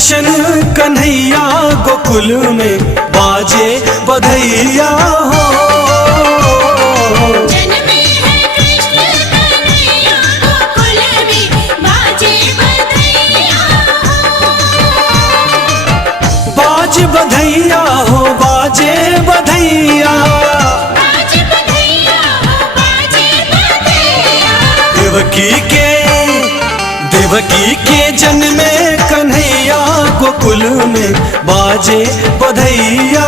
कृष्ण कन्हैया गोकुल में बाजे बधैया हो। जन्मे हैं कृष्ण कन्हैया गोकुल में बाजे बधैया हो। बाज बधैया हो बाजे बधैया, बाजे बधैया हो बाजे बधैया। देवकी के जन्मे कन्हैया गोकुल में बाजे बधैया